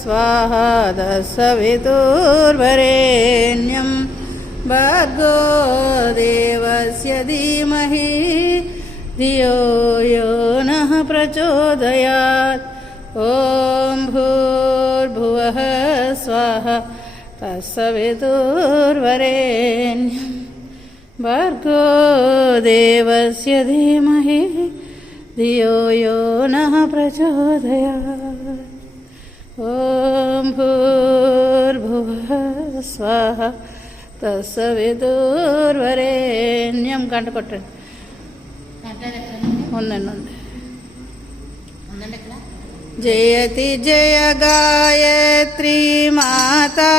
स्वाहा तत्सवितुर्वरेण्यं भर्गो देवस्य धीमहि धियो यो नः प्रचोदयात्। ॐ भूर्भुवः स्वाहा तत्सवितुर्वरेण्यं भर्गो देवस्य धीमहि धियो यो नः प्रचोदयात्। ॐ भूर्भुवः स्वाहा तत्सवितुर्वरेण्यं గంట కొట్టండి. ఉందండి. జయతి జయ గాయత్రీ మాతా